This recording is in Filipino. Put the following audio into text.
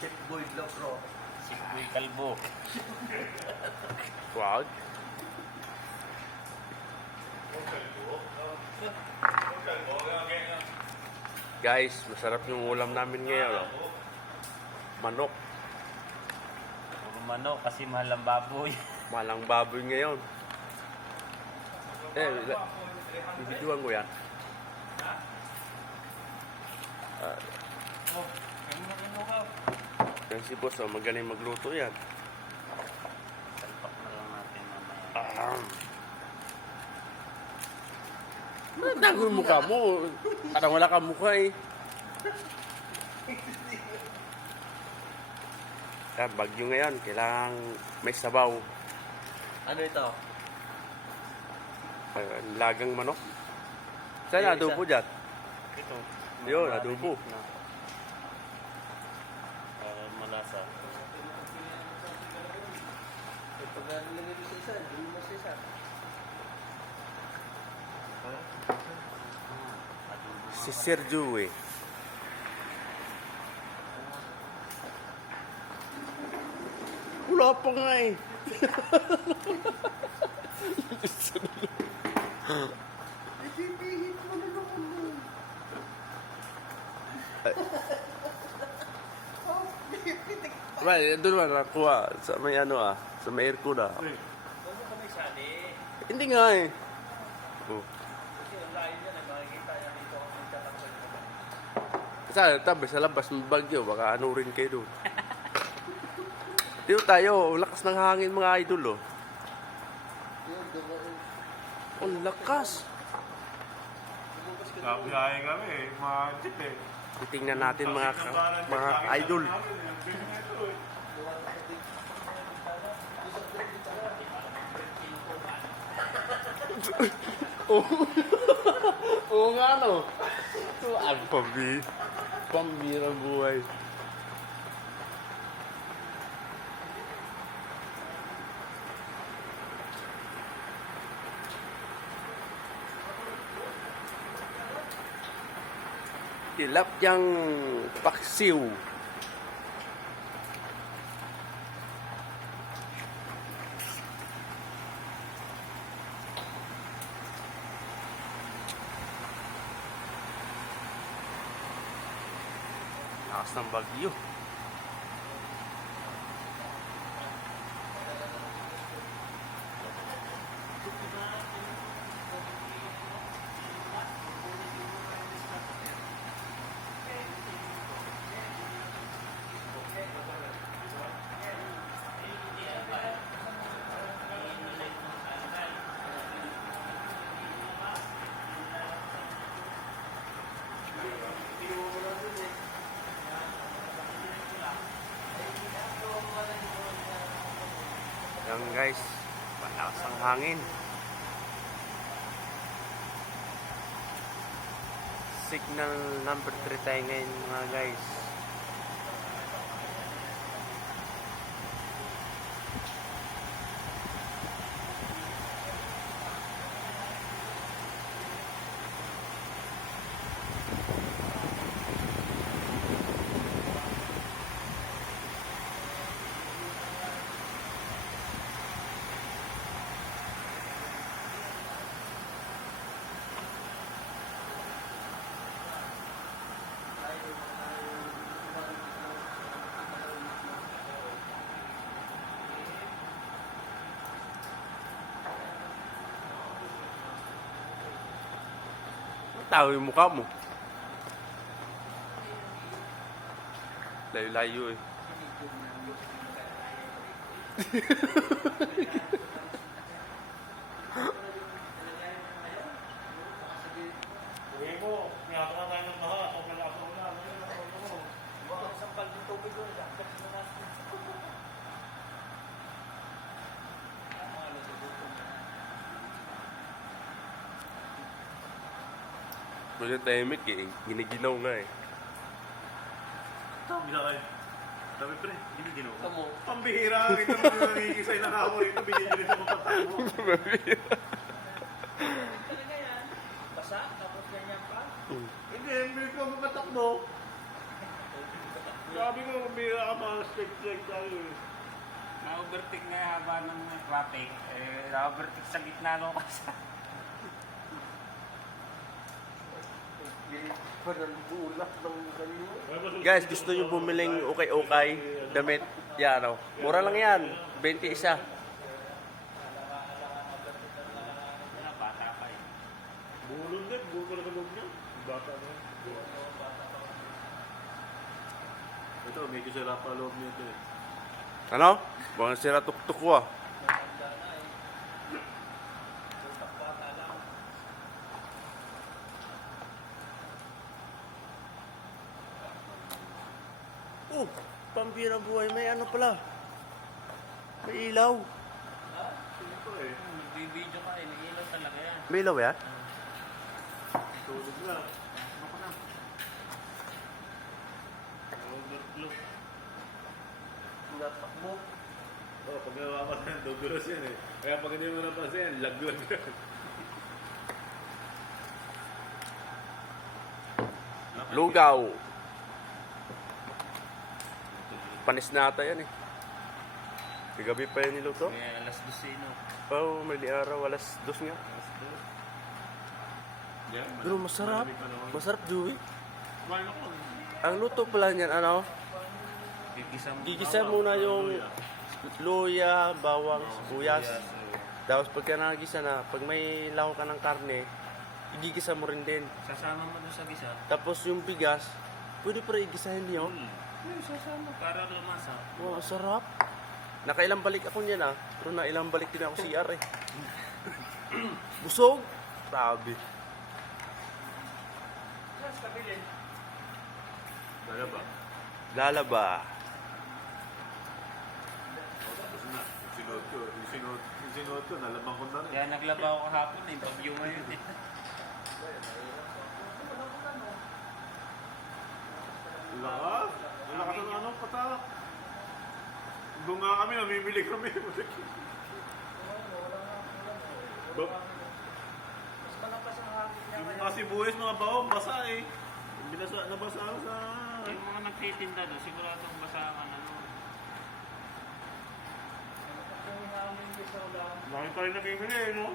Chip Boy Locro. Si Kuy Kalbo. Wow. Guys, masarap yung ulam namin ngayon. oh. Manok. Puro manok kasi mahal ang baboy. Malang baboy ngayon. Eh, bibidyoan ko yan. Ah, Oh, ano na kinuha? Yan si boss, oh, magaling magluto yan. Salpak na lang natin mamaya. Ah. Yung mukha mo. Parang wala kang mukha eh. Yan, bagyo ngayon. Kailangan may sabaw. Ano ito? Uh, lagang manok. Saan adobo dyan? Ito. Yun, adobo. na. Para malasa. Ito nga nilagay mo sa isa. Hindi mo sa isa. Si nga Sergio eh. Wala pa nga eh. Ibibihit mo na naman mo. Well, doon naman nakuha sa may ano ah, sa may ah. Mo kami sali. Hindi nga eh. Oh. Kasi online yan. eh, Makikita yan dito kung may tataksan ka ba. Sa tabi sa labas ng bagyo, baka ano rin kayo doon. Dito tayo, lakas ng hangin mga idol oh. Dumaan. Ang lakas. Kabiyahe kami eh, mga jeep eh. Titingnan natin mga mga idol. Oo nga no. Ito ang pambi. Pambirang buhay. Tilapyang paksiw. Lakas ng bagyo. Yan guys, malakas ang hangin. Signal number 3 tayo ngayon mga guys. Tao yung mukha mo. Layo-layo eh. Uwi mo, niyata na tayo ng baha, o malasa mo na, ano yun, ano mo. Baka isang palong tubig doon. Dapat mo na. Medyo tahimik eh. Giniginaw nga eh. Bila kayo. Sabi pre, hindi ginawa. Kamu. Pambihira ka rito, nangingisay na ako rito, binibili sa mga mo. Talaga yan. Basa, tapos ganyan pa. Hindi, hindi ko makatakbo. Sabi ko, bira ka mga steak-steak tayo eh. Na-overtake nga haba ng traffic. Eh, na-overtake sa gitna ng kasa. Guys, gusto nyo bumiling ukay-ukay, damit, yan o. Mura lang yan, 20 isa. Bulon pala sa loob niya. Bata na. Ito, medyo sira pa loob niya ito eh. Ano? Baka sira tuktok ko ah. Oh, pambira buhay. May ano pala. May ilaw. Ito eh, Nagbibideo ka eh, nailaw talaga yan. May ilaw yan? tulog na. Ako na. Overflow. Natakbo. Oh, pag nawawasan, dudulas yan eh. Kaya pag hindi mo napansin, laglag yan. Lugaw. Panis na ata yan eh. Kagabi pa yan niluto. May alas 12 no. Oh, may di araw, alas dos nga. Alas 2. Yan, Pero masarap. Masarap, Joey. Kumain ako. Ang luto pala niyan, ano? Gigisa muna yung luya, bawang, sibuyas. Tapos pagka nagisa na, pag may laho ka ng karne, igigisa mo rin din. Sasama mo dun sa gisa. Tapos yung bigas, pwede pa rin igisahin niyo. Hmm. Yung sasama. Para lumasa. Wow, sarap. Nakailang balik ako niyan ah. Pero na ilang balik din ako CR eh. Busog. Sabi. Dala ba? Lalaba. Sinuot, yung sinuot ko, nalaman ko na rin. Kaya naglaba ako kahapon eh. Bagyo ngayon eh. Lakas? Lakas ng ano, patak. Doon nga kami, namimili kami. Ba- yung mga sibuyas, mga bawang, basa eh. Binasa, nabasa ako sa... Yung mga nagtitinda doon, siguradong basahan ano. Bakit tayo namimili eh, no?